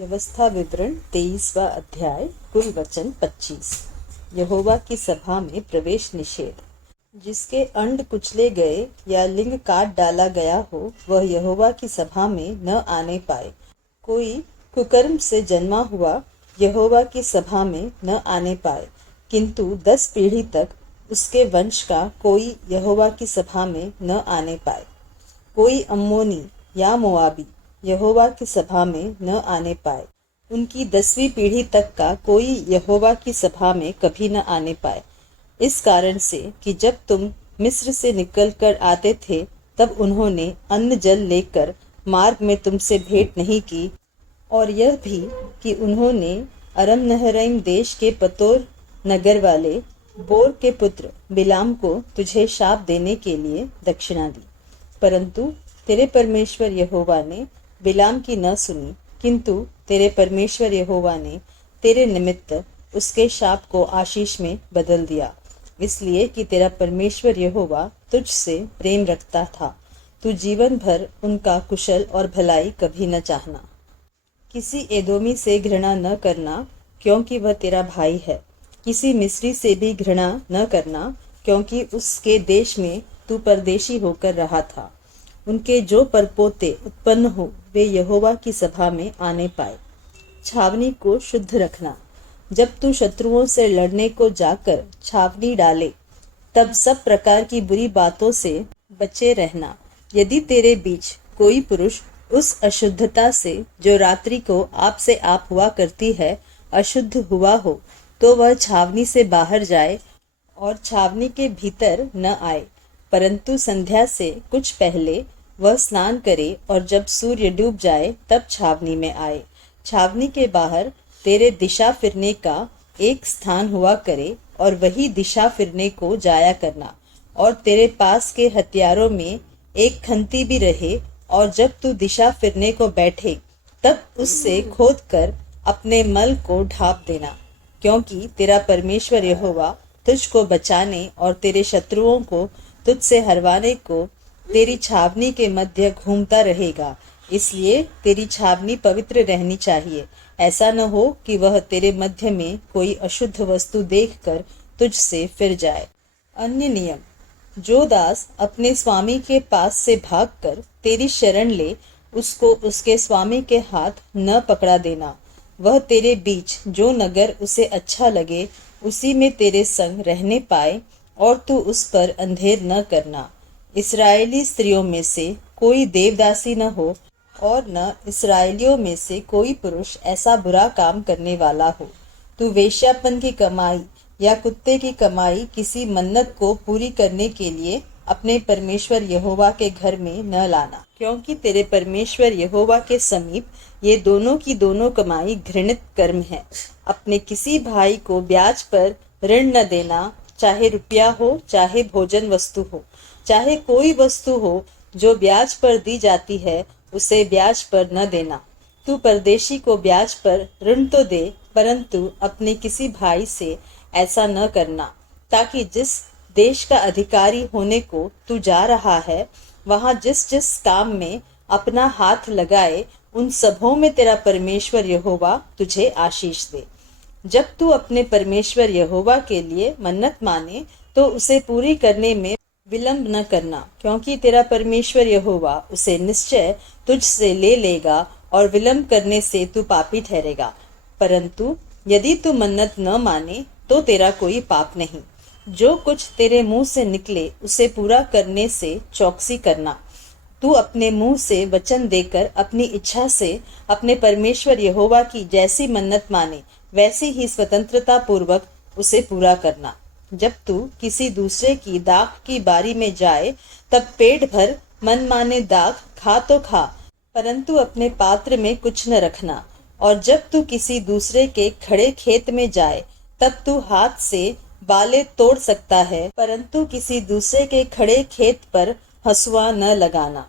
व्यवस्था विवरण 23वां अध्याय। कुल वचन 25। यहोवा की सभा में प्रवेश निषेध। जिसके अंड कुचले गए या लिंग काट डाला गया हो वह यहोवा की सभा में न आने पाए। कोई कुकर्म से जन्मा हुआ यहोवा की सभा में न आने पाए, किंतु 10 पीढ़ी तक उसके वंश का कोई यहोवा की सभा में न आने पाए। कोई अम्मोनी या मोआबी यहोवा की सभा में न आने पाए, उनकी 10वीं पीढ़ी तक का कोई यहोवा की सभा में कभी न आने पाए। इस कारण से कि जब तुम मिस्र से निकल कर आते थे तब उन्होंने अन्न जल लेकर मार्ग में तुमसे भेंट नहीं की, और यह भी कि उन्होंने अरम नहरईम देश के पतोर नगर वाले बोर के पुत्र बिलाम को तुझे शाप देने के लिए दक्षिणा दी। परंतु तेरे परमेश्वर यहोवा ने बिलाम की न सुनी, किंतु तेरे परमेश्वर यहोवा ने तेरे निमित्त उसके शाप को आशीष में बदल दिया, इसलिए कि तेरा परमेश्वर यहोवा तुझसे प्रेम रखता था। तू जीवन भर उनका कुशल और भलाई कभी न चाहना। किसी एदोमी से घृणा न करना, क्योंकि वह तेरा भाई है। किसी मिस्री से भी घृणा न करना, क्योंकि उसके देश में तू परदेशी होकर रहा था। उनके जो परपोते उत्पन्न हो वे यहोवा की सभा में आने पाए। छावनी को शुद्ध रखना। जब तू शत्रुओं से लड़ने को जाकर छावनी डाले तब सब प्रकार की बुरी बातों से बचे रहना। यदि तेरे बीच कोई पुरुष उस अशुद्धता से जो रात्रि को आप से आप हुआ करती है अशुद्ध हुआ हो, तो वह छावनी से बाहर जाए और छावनी के भीतर न आए, परंतु संध्या से कुछ पहले वह स्नान करे और जब सूर्य डूब जाए तब छावनी में आए। छावनी के बाहर तेरे दिशा फिरने का एक स्थान हुआ करे और वही दिशा फिरने को जाया करना, और तेरे पास के हथियारों में एक खंती भी रहे, और जब तू दिशा फिरने को बैठे तब उससे खोद कर अपने मल को ढांप देना, क्योंकि तेरा परमेश्वर यहोवा तुझको बचाने और तेरे शत्रुओं को तुझसे हरवाने को तेरी छावनी के मध्य घूमता रहेगा। इसलिए तेरी छावनी पवित्र रहनी चाहिए। ऐसा न हो कि वह तेरे मध्य में कोई अशुद्ध वस्तु देखकर तुझसे फिर जाए। अन्य नियम। जो दास अपने स्वामी के पास से भागकर तेरी शरण ले, उसको उसके स्वामी के हाथ न पकड़ा देना। वह तेरे बीच जो नगर उसे अच्छा लगे उसी में तेरे संग रहने पाए, और तू उस पर अंधेर न करना। इस्राएली स्त्रियों में से कोई देवदासी न हो, और न इस्राएलियों में से कोई पुरुष ऐसा बुरा काम करने वाला हो। तू वेश्यापन की कमाई या कुत्ते की कमाई किसी मन्नत को पूरी करने के लिए अपने परमेश्वर यहोवा के घर में न लाना, क्योंकि तेरे परमेश्वर यहोवा के समीप ये दोनों की दोनों कमाई घृणित कर्म है। अपने किसी भाई को ब्याज पर ऋण न देना, चाहे रुपया हो चाहे भोजन वस्तु हो, चाहे कोई वस्तु हो जो ब्याज पर दी जाती है उसे ब्याज पर न देना। तू परदेशी को ब्याज पर ऋण तो दे, परंतु अपने किसी भाई से ऐसा न करना, ताकि जिस देश का अधिकारी होने को तू जा रहा है वहां जिस जिस काम में अपना हाथ लगाए उन सबों में तेरा परमेश्वर यहोवा तुझे आशीष दे। जब तू अपने परमेश्वर यहोवा के लिए मन्नत माने तो उसे पूरी करने में विलंब न करना, क्योंकि तेरा परमेश्वर यहोवा उसे निश्चय तुझसे ले लेगा और विलंब करने से तू पापी ठहरेगा। परंतु यदि तू मन्नत न माने तो तेरा कोई पाप नहीं। जो कुछ तेरे मुंह से निकले उसे पूरा करने से चौकसी करना। तू अपने मुंह से वचन देकर अपनी इच्छा से अपने परमेश्वर यहोवा की जैसी मन्नत माने वैसी ही स्वतंत्रता पूर्वक उसे पूरा करना। जब तू किसी दूसरे की दाख की बारी में जाए तब पेट भर मन माने दाख खा तो खा, परंतु अपने पात्र में कुछ न रखना। और जब तू किसी दूसरे के खड़े खेत में जाए तब तू हाथ से बाले तोड़ सकता है, परंतु किसी दूसरे के खड़े खेत पर हंसुआ न लगाना।